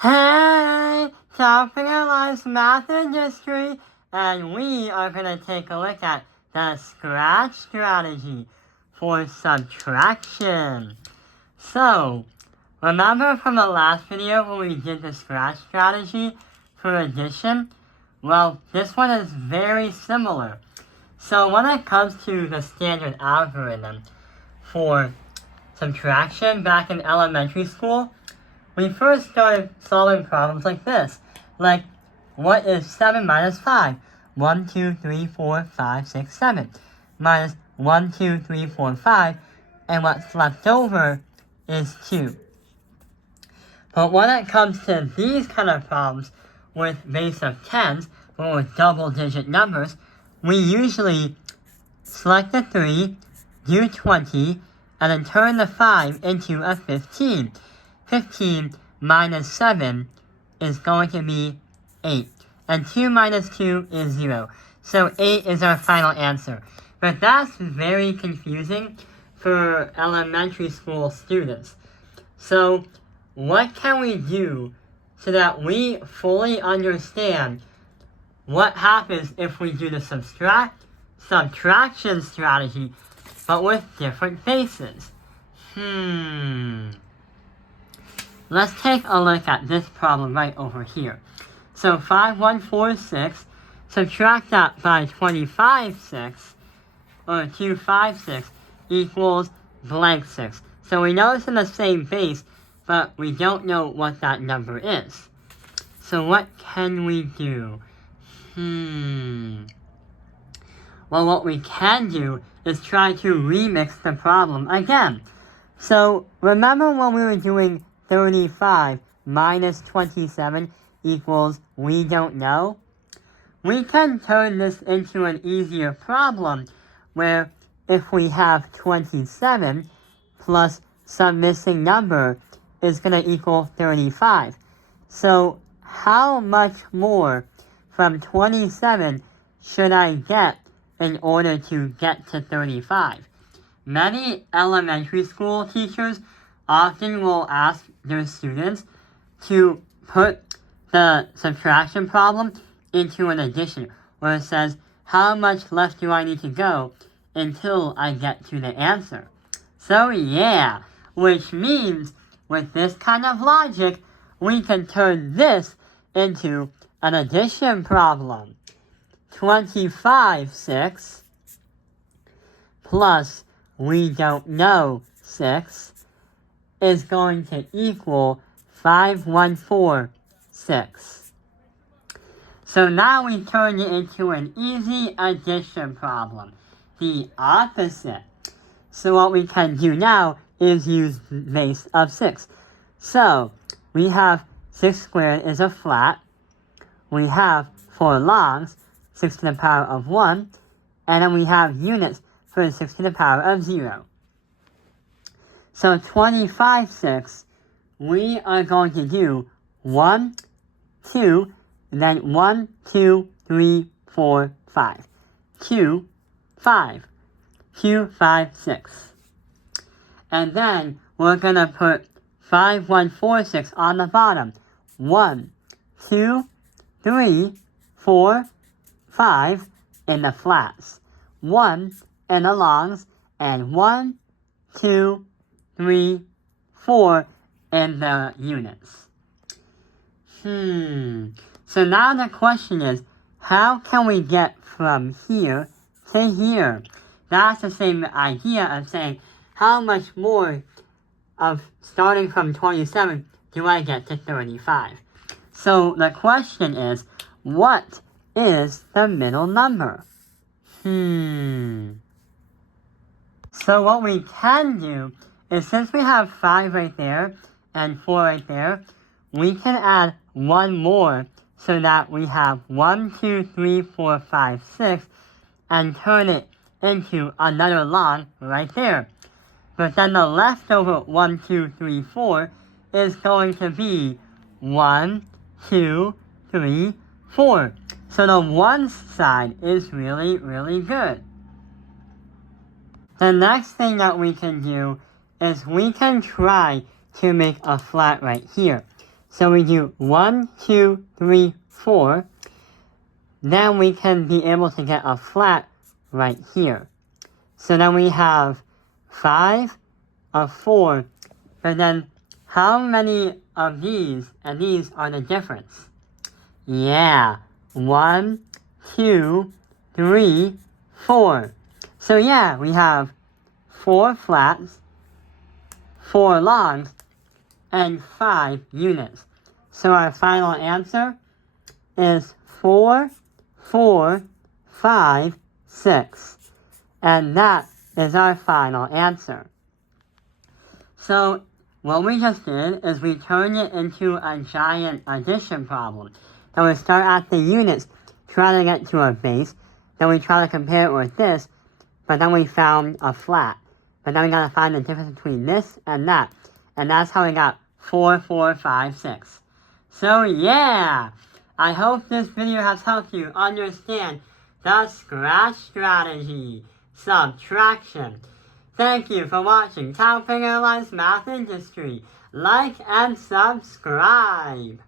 Hey, Topping Our Lives Math and History, and we are going to take a look at the scratch strategy for subtraction. So, remember from the last video when we did the scratch strategy for addition? Well, this one is very similar. So when it comes to the standard algorithm for subtraction back in elementary school, we first started solving problems like this. Like, what is 7 minus 5? 1, 2, 3, 4, 5, 6, 7. Minus 1, 2, 3, 4, 5. And what's left over is 2. But when it comes to these kind of problems with base of 10s, or with double-digit numbers, we usually select the 3, do 20, and then turn the 5 into a 15. 15 minus 7 is going to be 8. And 2 minus 2 is 0. So 8 is our final answer. But that's very confusing for elementary school students. So what can we do so that we fully understand what happens if we do the subtraction strategy, but with different bases? Let's take a look at this problem right over here. So 5146, subtract that by 256, or 256, equals blank 6. So we know it's in the same base, but we don't know what that number is. So what can we do? Well, what we can do is try to remix the problem again. So remember when we were doing 35 minus 27 equals we don't know? We can turn this into an easier problem where if we have 27 plus some missing number is going to equal 35. So how much more from 27 should I get in order to get to 35? Many elementary school teachers often will ask their students to put the subtraction problem into an addition, where it says, how much left do I need to go until I get to the answer? So yeah, which means with this kind of logic, we can turn this into an addition problem. 25 6 plus we don't know 6 is going to equal 5146. So now we turn it into an easy addition problem, the opposite. So what we can do now is use the base of 6. So we have 6 squared is a flat. We have 4 longs, 6 to the power of 1. And then we have units for 6 to the power of 0. So 25 6, we are going to do 1, 2, and then 1, 2, 3, 4, 5. 2, 5. 2, 5, 6. And then we're going to put 5146 on the bottom. 1, 2, 3, 4, 5 in the flats. 1 in the longs, and 1, 2, 3, 4 in the units. So now the question is, how can we get from here to here? That's the same idea of saying, how much more of starting from 27 do I get to 35? So the question is, what is the middle number? So what we can do is, since we have 5 right there and 4 right there, we can add 1 more so that we have 1, 2, 3, 4, 5, 6 and turn it into another long right there. But then the leftover 1, 2, 3, 4 is going to be 1, 2, 3, 4. So the ones side is really, really good. The next thing that we can do is we can try to make a flat right here. So we do 1, 2, 3, 4. Then we can be able to get a flat right here. So then we have 5 of 4. But then how many of these and these are the difference? Yeah, 1, 2, 3, 4. So yeah, we have 4 flats, 4 logs, and 5 units. So our final answer is 4, 4, 5, 6. And that is our final answer. So what we just did is we turned it into a giant addition problem. Then we start at the units, try to get to a base, then we try to compare it with this, but then we found a flat. But then we gotta find the difference between this and that. And that's how we got 4, 4, 5, 6. So yeah, I hope this video has helped you understand the scratch strategy, subtraction. Thank you for watching Top Fingerline's Math Industry. Like and subscribe.